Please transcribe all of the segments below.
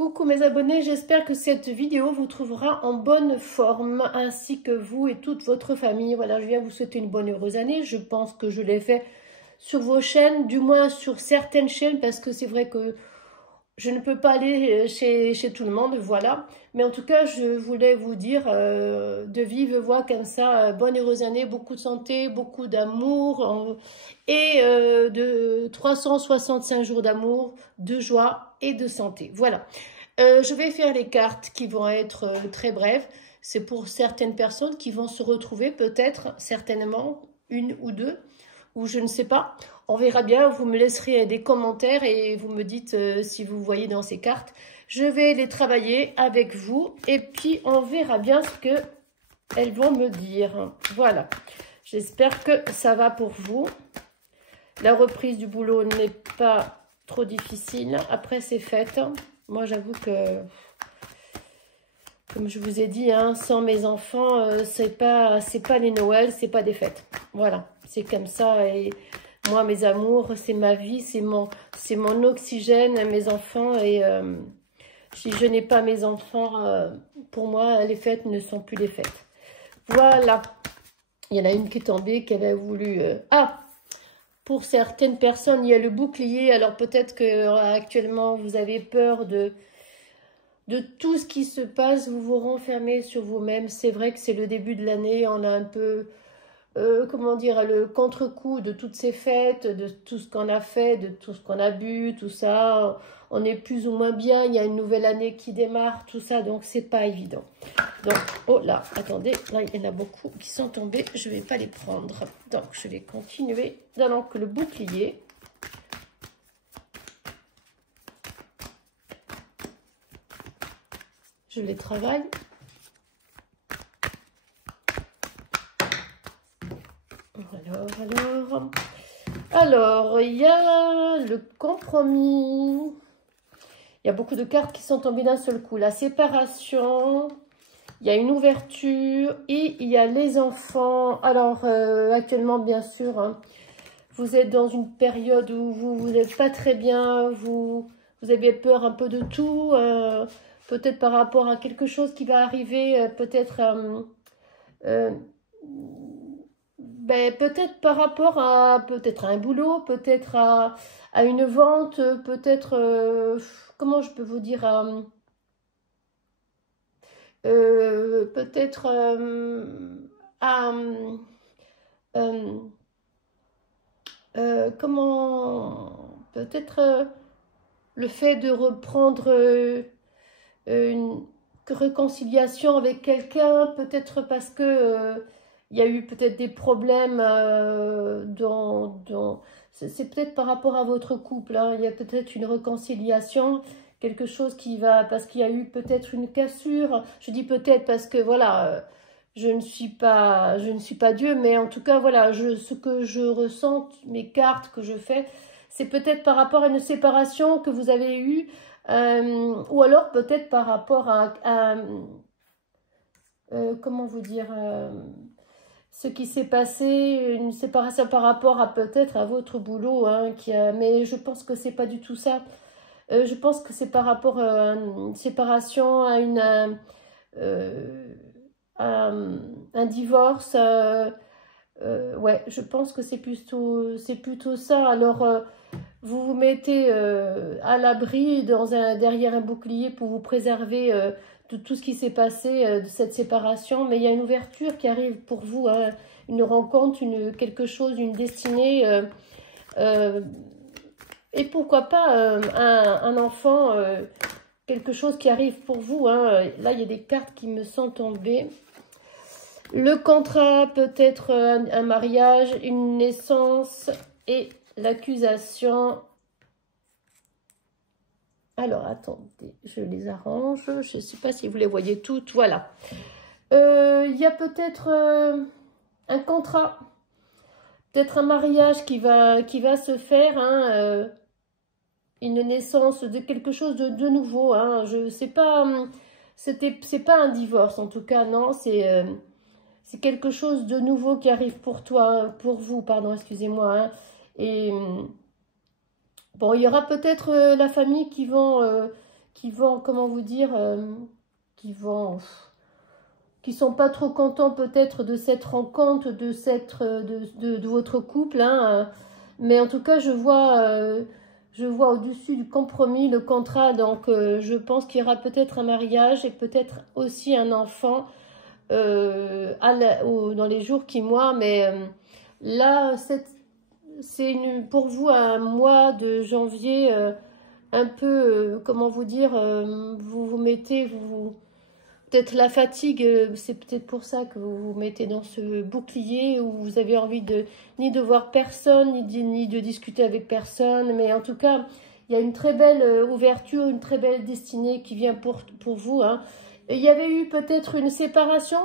Coucou mes abonnés, j'espère que cette vidéo vous trouvera en bonne forme, ainsi que vous et toute votre famille. Voilà, je viens vous souhaiter une bonne heureuse année. Je pense que je l'ai fait sur vos chaînes, du moins sur certaines chaînes, parce que c'est vrai que je ne peux pas aller chez tout le monde, voilà. Mais en tout cas, je voulais vous dire de vive voix comme ça, bonne heureuse année, beaucoup de santé, beaucoup d'amour et de 365 jours d'amour, de joie et de santé. Voilà. Je vais faire les cartes qui vont être très brèves. C'est pour certaines personnes qui vont se retrouver peut-être, certainement, une ou deux, ou je ne sais pas. On verra bien, vous me laisserez des commentaires et vous me dites si vous voyez dans ces cartes. Je vais les travailler avec vous et puis on verra bien ce qu'elles vont me dire. Voilà, j'espère que ça va pour vous. La reprise du boulot n'est pas trop difficile. Après, c'est fait. Moi, j'avoue que, comme je vous ai dit, hein, sans mes enfants, c'est pas les Noëls, c'est pas des fêtes. Voilà, c'est comme ça. Et moi, mes amours, c'est ma vie, c'est mon oxygène, mes enfants. Et si je n'ai pas mes enfants, pour moi, les fêtes ne sont plus des fêtes. Voilà. Il y en a une qui est tombée, qui avait voulu... pour certaines personnes, il y a le bouclier. Alors peut-être que actuellement vous avez peur de tout ce qui se passe. Vous vous renfermez sur vous-même. C'est vrai que c'est le début de l'année. On a un peu... comment dire, le contre-coup de toutes ces fêtes, de tout ce qu'on a fait, de tout ce qu'on a bu, tout ça. On est plus ou moins bien, il y a une nouvelle année qui démarre, tout ça, donc c'est pas évident. Donc, oh là, attendez, là il y en a beaucoup qui sont tombés, je vais pas les prendre. Donc, je vais continuer, donc le bouclier. Je les travaille. Alors, il y a le compromis. Il y a beaucoup de cartes qui sont tombées d'un seul coup. La séparation, il y a une ouverture et il y a les enfants. Alors, actuellement, bien sûr, hein, vous êtes dans une période où vous n'êtes pas très bien, vous avez peur un peu de tout, peut-être par rapport à quelque chose qui va arriver, peut-être... peut-être par rapport à un boulot, peut-être à une vente, peut-être, comment je peux vous dire, peut-être peut-être le fait de reprendre une réconciliation avec quelqu'un, peut-être parce que il y a eu peut-être des problèmes c'est peut-être par rapport à votre couple, hein. Il y a peut-être une réconciliation, quelque chose qui va, parce qu'il y a eu peut-être une cassure. Je dis peut-être parce que voilà, je ne suis pas Dieu, mais en tout cas voilà, ce que je ressens, mes cartes que je fais, c'est peut-être par rapport à une séparation que vous avez eue, ou alors peut-être par rapport à comment vous dire, ce qui s'est passé, une séparation par rapport à peut-être à votre boulot, hein, mais je pense que c'est pas du tout ça. Je pense que c'est par rapport à une séparation, à un divorce. Ouais, je pense que c'est plutôt ça. Alors, vous vous mettez à l'abri derrière un bouclier pour vous préserver de tout ce qui s'est passé, de cette séparation. Mais il y a une ouverture qui arrive pour vous, hein, une rencontre, quelque chose, une destinée. Et pourquoi pas un enfant, quelque chose qui arrive pour vous, hein. Là, il y a des cartes qui me sont tombées. Le contrat, peut-être un mariage, une naissance et l'accusation. Alors, attendez, je les arrange. Je ne sais pas si vous les voyez toutes. Voilà. Il y a peut-être un contrat, peut-être un mariage qui va se faire, hein, une naissance de quelque chose de nouveau. Hein. Je sais pas, c'est pas un divorce en tout cas, non. C'est quelque chose de nouveau qui arrive pour toi, pour vous, pardon, excusez-moi. Hein. Et bon, il y aura peut-être la famille qui qui vont, comment vous dire, qui sont pas trop contents peut-être de cette rencontre, de votre couple, hein, mais en tout cas, je vois au-dessus du compromis le contrat, donc je pense qu'il y aura peut-être un mariage et peut-être aussi un enfant dans les jours qui mois, mais là, pour vous un mois de janvier un peu, comment vous dire, vous mettez, peut-être la fatigue, c'est peut-être pour ça que vous vous mettez dans ce bouclier où vous avez envie ni de voir personne, ni de discuter avec personne. Mais en tout cas, il y a une très belle ouverture, une très belle destinée qui vient pour vous, hein. Il y avait eu peut-être une séparation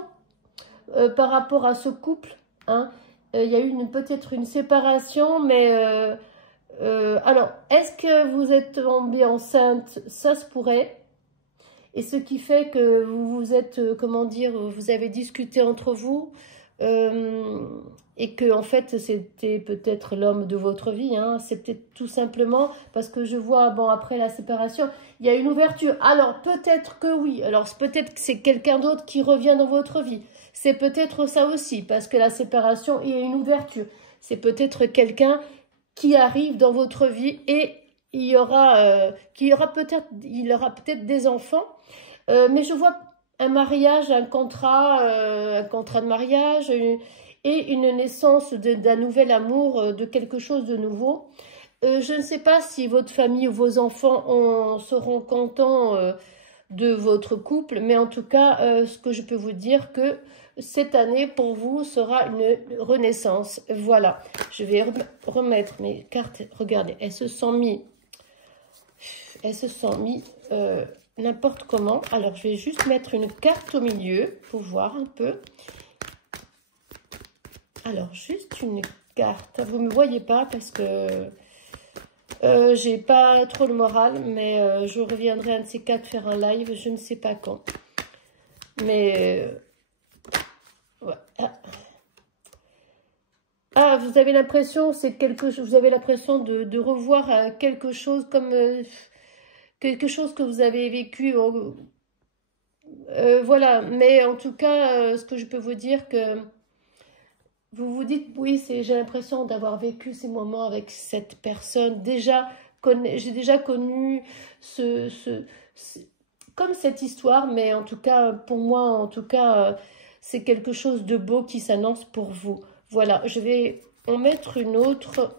par rapport à ce couple, hein. Il y a eu peut-être une séparation, mais alors, est-ce que vous êtes tombée enceinte? Ça se pourrait. Et ce qui fait que vous êtes, comment dire, vous avez discuté entre vous et que en fait c'était peut-être l'homme de votre vie, hein. C'est peut-être tout simplement parce que je vois, bon, après la séparation, il y a une ouverture. Alors peut-être que oui, alors peut-être que c'est quelqu'un d'autre qui revient dans votre vie. C'est peut-être ça aussi, parce que la séparation, il y a une ouverture. C'est peut-être quelqu'un qui arrive dans votre vie et il aura peut-être des enfants. Mais je vois un mariage, un contrat de mariage et une naissance d'un nouvel amour, de quelque chose de nouveau. Je ne sais pas si votre famille ou vos enfants seront contents de votre couple, mais en tout cas, ce que je peux vous dire que cette année pour vous sera une renaissance. Voilà, je vais remettre mes cartes. Regardez, elles se sont mis n'importe comment. Alors, je vais juste mettre une carte au milieu pour voir un peu. Alors, juste une carte. Vous ne me voyez pas parce que j'ai pas trop le moral, mais je reviendrai un de ces quatre faire un live, je ne sais pas quand. Mais ouais. Ah, vous avez l'impression, vous avez l'impression de revoir quelque chose comme quelque chose que vous avez vécu. Voilà, mais en tout cas, ce que je peux vous dire que vous vous dites, oui, j'ai l'impression d'avoir vécu ces moments avec cette personne. J'ai déjà connu comme cette histoire, mais en tout cas, pour moi, en tout cas, c'est quelque chose de beau qui s'annonce pour vous. Voilà, je vais en mettre une autre.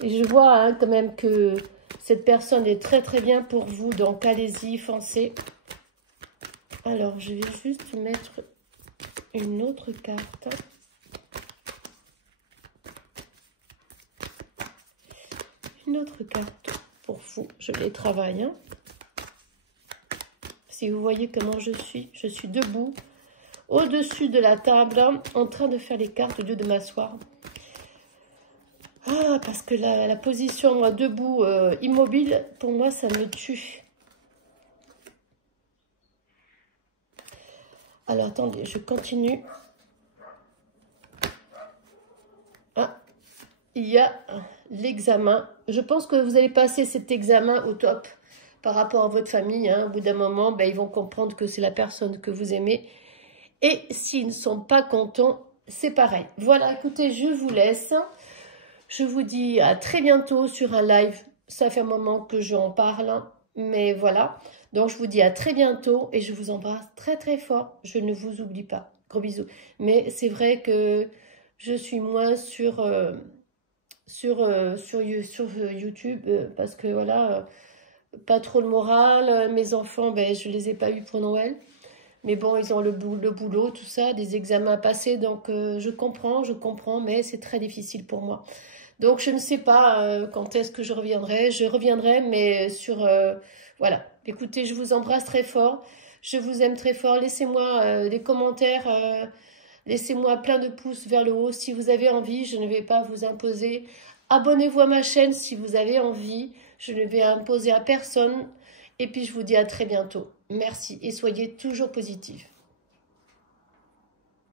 Et je vois hein, quand même que cette personne est très très bien pour vous, donc allez-y, foncez. Alors, je vais juste mettre une autre carte. Une autre carte pour vous. Je les travaille. Hein. Si vous voyez comment je suis debout, au-dessus de la table, en train de faire les cartes au lieu de m'asseoir. Ah, parce que la position, moi, debout, immobile, pour moi, ça me tue. Alors, attendez, je continue. Ah, il y a l'examen. Je pense que vous allez passer cet examen au top par rapport à votre famille. Hein. Au bout d'un moment, ben, ils vont comprendre que c'est la personne que vous aimez. Et s'ils ne sont pas contents, c'est pareil. Voilà, écoutez, je vous laisse. Je vous dis à très bientôt sur un live. Ça fait un moment que j'en parle, mais voilà. Donc, je vous dis à très bientôt et je vous embrasse très, très fort. Je ne vous oublie pas. Gros bisous. Mais c'est vrai que je suis moins sur YouTube parce que, voilà, pas trop le moral. Mes enfants, ben, je les ai pas eus pour Noël. Mais bon, ils ont le boulot, tout ça, des examens à passer. Donc, je comprends, mais c'est très difficile pour moi. Donc, je ne sais pas quand est-ce que je reviendrai. Je reviendrai, mais voilà. Écoutez, je vous embrasse très fort. Je vous aime très fort. Laissez-moi des commentaires. Laissez-moi plein de pouces vers le haut si vous avez envie. Je ne vais pas vous imposer. Abonnez-vous à ma chaîne si vous avez envie. Je ne vais imposer à personne. Et puis, je vous dis à très bientôt. Merci et soyez toujours positifs.